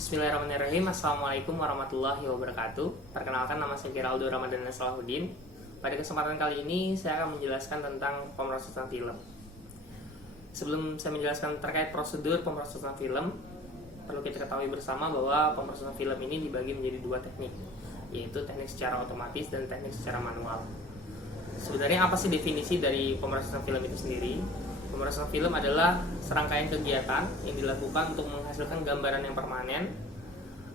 Bismillahirrahmanirrahim. Assalamualaikum warahmatullahi wabarakatuh. Perkenalkan, nama saya Geraldo Ramadhan Salahuddin. Pada kesempatan kali ini saya akan menjelaskan tentang pemrosesan film. Sebelum saya menjelaskan terkait prosedur pemrosesan film, perlu kita ketahui bersama bahwa pemrosesan film ini dibagi menjadi dua teknik, yaitu teknik secara otomatis dan teknik secara manual. Sebenarnya apa sih definisi dari pemrosesan film itu sendiri? Pemrosesan film adalah serangkaian kegiatan yang dilakukan untuk menghasilkan gambaran yang permanen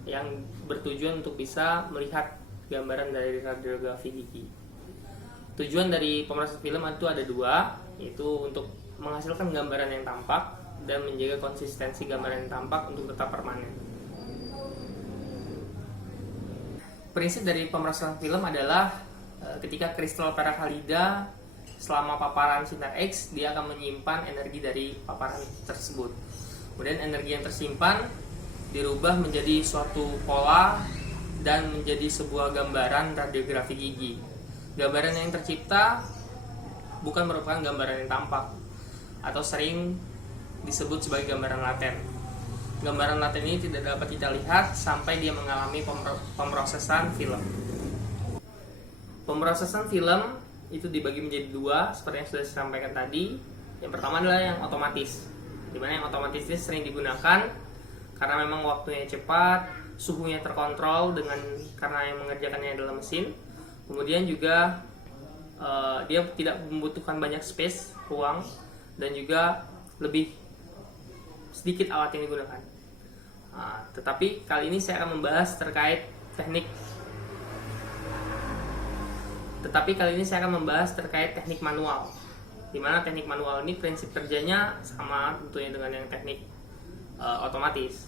yang bertujuan untuk bisa melihat gambaran dari radiografi gigi. Tujuan dari pemrosesan film itu ada dua, yaitu untuk menghasilkan gambaran yang tampak dan menjaga konsistensi gambaran yang tampak untuk tetap permanen. Prinsip dari pemrosesan film adalah ketika kristal perak halida selama paparan sinar X, dia akan menyimpan energi dari paparan tersebut. Kemudian energi yang tersimpan dirubah menjadi suatu pola dan menjadi sebuah gambaran radiografi gigi. Gambaran yang tercipta bukan merupakan gambaran yang tampak atau sering disebut sebagai gambaran laten. Gambaran laten ini tidak dapat kita lihat sampai dia mengalami pemrosesan film. Pemrosesan film itu dibagi menjadi dua, seperti yang sudah saya sampaikan tadi. Yang pertama adalah yang otomatis, dimana yang otomatis ini sering digunakan karena memang waktunya cepat, suhunya terkontrol karena yang mengerjakannya adalah mesin. Kemudian juga dia tidak membutuhkan banyak space, ruang, dan juga lebih sedikit alat yang digunakan. Tetapi kali ini saya akan membahas terkait teknik manual, di mana teknik manual ini prinsip kerjanya sama tentunya dengan yang teknik otomatis,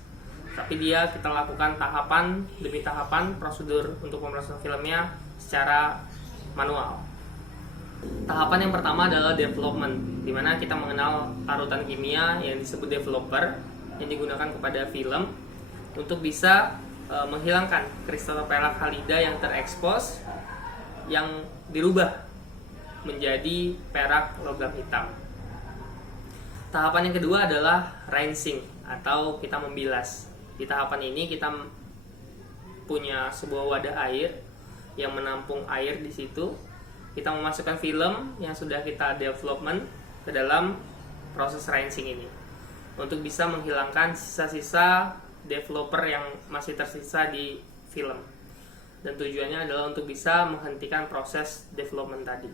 tapi kita lakukan tahapan demi tahapan prosedur untuk pemrosesan filmnya secara manual. Tahapan yang pertama adalah development, di mana kita mengenal larutan kimia yang disebut developer yang digunakan kepada film untuk bisa menghilangkan kristal perak halida yang terekspos yang dirubah menjadi perak logam hitam. Tahapan yang kedua adalah rinsing atau kita membilas. Di tahapan ini kita punya sebuah wadah air yang menampung air di situ. Kita memasukkan film yang sudah kita development ke dalam proses rinsing ini untuk bisa menghilangkan sisa-sisa developer yang masih tersisa di film. Dan tujuannya adalah untuk bisa menghentikan proses development tadi.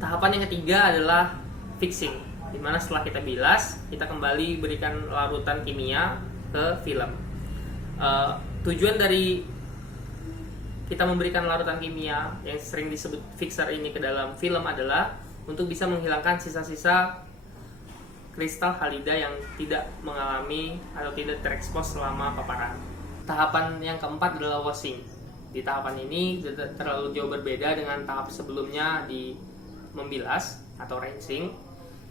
Tahapan yang ketiga adalah fixing, di mana setelah kita bilas, kita kembali berikan larutan kimia ke film. Tujuan dari kita memberikan larutan kimia yang sering disebut fixer ini ke dalam film adalah untuk bisa menghilangkan sisa-sisa kristal halida yang tidak mengalami atau tidak terekspos selama paparan. Tahapan yang keempat adalah washing. Di tahapan ini tidak terlalu jauh berbeda dengan tahap sebelumnya di membilas atau rinsing.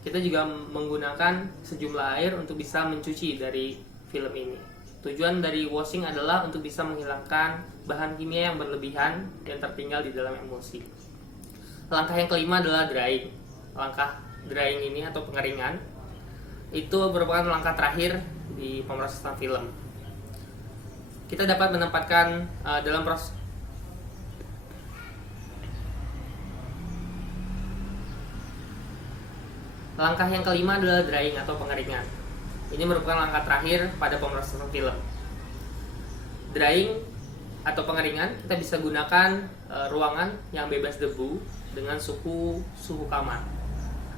Kita juga menggunakan sejumlah air untuk bisa mencuci dari film ini. Tujuan dari washing adalah untuk bisa menghilangkan bahan kimia yang berlebihan yang tertinggal di dalam emulsi. Langkah yang kelima adalah drying. Langkah drying ini atau pengeringan itu merupakan langkah terakhir di pemrosesan film. Kita dapat menempatkan dalam proses langkah yang kelima adalah drying atau pengeringan. Ini merupakan langkah terakhir pada pemrosesan film. Drying atau pengeringan kita bisa gunakan ruangan yang bebas debu dengan suhu kamar,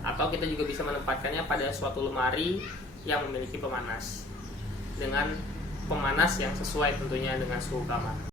atau kita juga bisa menempatkannya pada suatu lemari yang memiliki pemanas dengan pemanas yang sesuai tentunya dengan suhu kamar.